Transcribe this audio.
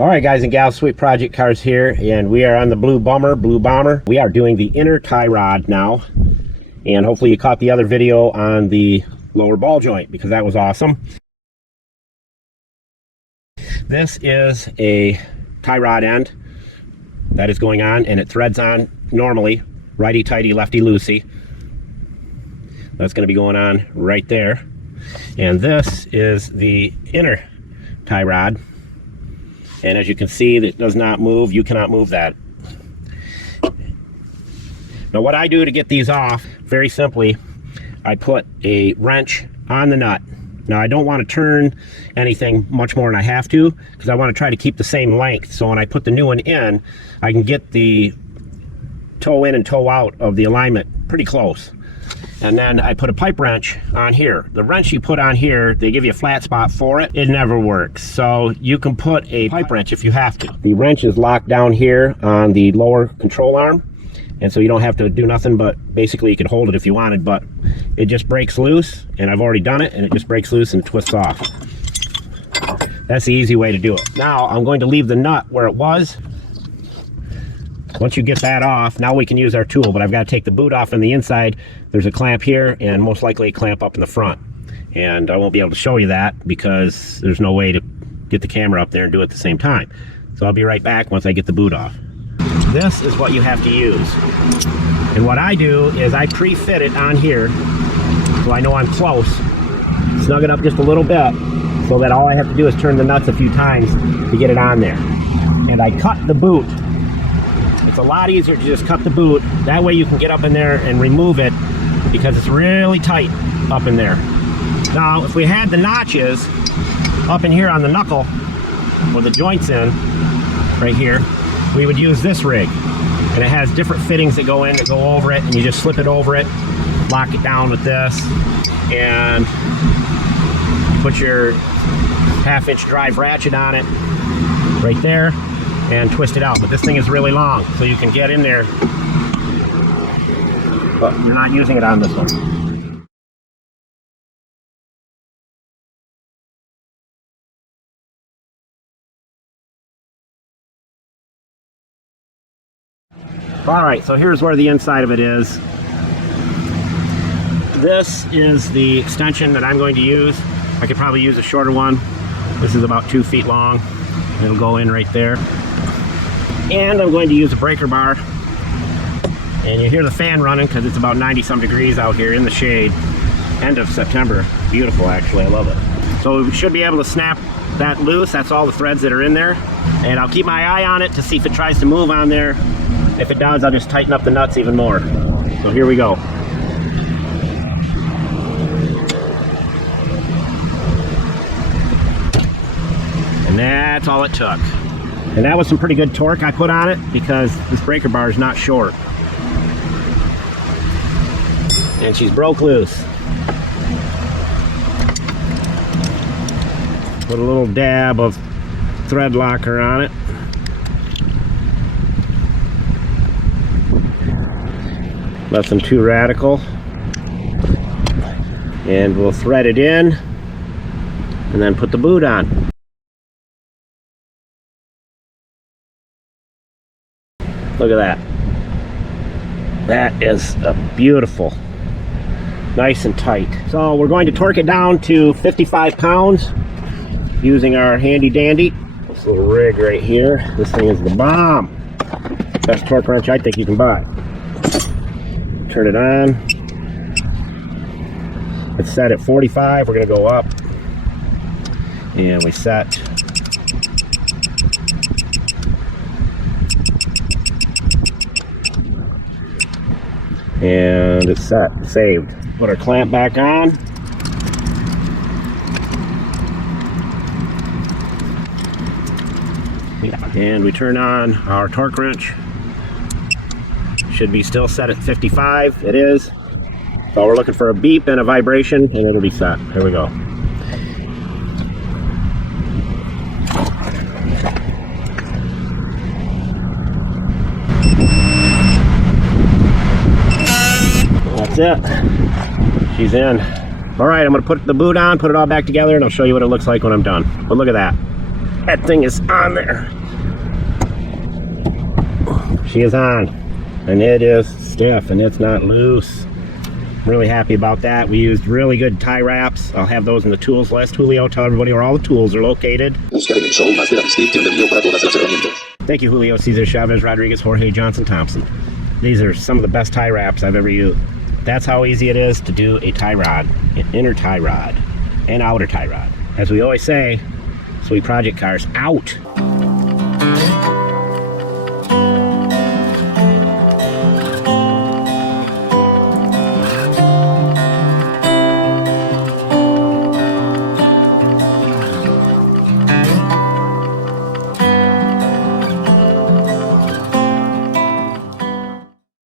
All right, guys and gals, Sweet Project Cars here, and we are on the Blue Bomber. We are doing the inner tie rod now, and hopefully you caught the other video on the lower ball joint because that was awesome. This is a tie rod end that is going on, and it threads on normally, righty-tighty, lefty-loosey. That's going to be going on right there. And this is the inner tie rod. And as you can see, it does not move. You cannot move that. Now what I do to get these off, very simply, I put a wrench on the nut. Now I don't want to turn anything much more than I have to, because I want to try to keep the same length. So when I put the new one in, I can get the toe in and toe out of the alignment pretty close. And then I put a pipe wrench on here. The wrench you put on here, they give you a flat spot for it. It never works. So you can put a pipe wrench if you have to. The wrench is locked down here on the lower control arm. And so you don't have to do nothing, but basically you can hold it if you wanted, but it just breaks loose, and I've already done it, and it just breaks loose and twists off. That's the easy way to do it. Now I'm going to leave the nut where it was. Once you get that off, now we can use our tool, but I've got to take the boot off on the inside. There's a clamp here, and most likely a clamp up in the front. And I won't be able to show you that because there's no way to get the camera up there and do it at the same time. So I'll be right back once I get the boot off. This is what you have to use. And what I do is I pre-fit it on here so I know I'm close. Snug it up just a little bit so that all I have to do is turn the nuts a few times to get it on there. And I cut the boot. It's a lot easier to just cut the boot. That way you can get up in there and remove it because it's really tight up in there. Now, if we had the notches up in here on the knuckle where the joint's in, right here, we would use this rig. And it has different fittings that go in that go over it, and you just slip it over it, lock it down with this, and put your 1/2-inch drive ratchet on it right there, and twist it out. But this thing is really long, so you can get in there, but you're not using it on this one. Alright, so here's where the inside of it is. This is the extension that I'm going to use. I could probably use a shorter one. This is about 2 feet long. It'll go in right there. And I'm going to use a breaker bar. And you hear the fan running because it's about 90-some degrees out here in the shade. End of September. Beautiful, actually. I love it. So we should be able to snap that loose. That's all the threads that are in there. And I'll keep my eye on it to see if it tries to move on there. If it does, I'll just tighten up the nuts even more. So here we go. And that's all it took. And that was some pretty good torque I put on it because this breaker bar is not short. And she's broke loose. Put a little dab of thread locker on it. Nothing too radical. And we'll thread it in and then put the boot on. Look at that. That is a beautiful, nice and tight. So we're going to torque it down to 55 pounds using our handy dandy. This little rig right here. This thing is the bomb. Best torque wrench I think you can buy. Turn it on. It's set at 45. We're going to go up. And we set. And it's set, saved. Put our clamp back on. And we turn on our torque wrench. Should be still set at 55. It is. So we're looking for a beep and a vibration, and it'll be set. Here we go. That's it. She's in. All right, I'm going to put the boot on, put it all back together, and I'll show you what it looks like when I'm done. But look at that. That thing is on there. She is on, and it is stiff, and it's not loose. Really happy about that. We used really good tie wraps. I'll have those in the tools list. Julio, tell everybody where all the tools are located. Thank you, Julio, Cesar, Chavez, Rodriguez, Jorge, Johnson, Thompson. These are some of the best tie wraps I've ever used. That's how easy it is to do a tie rod, an inner tie rod, and outer tie rod. As we always say, Sweet Project Cars out.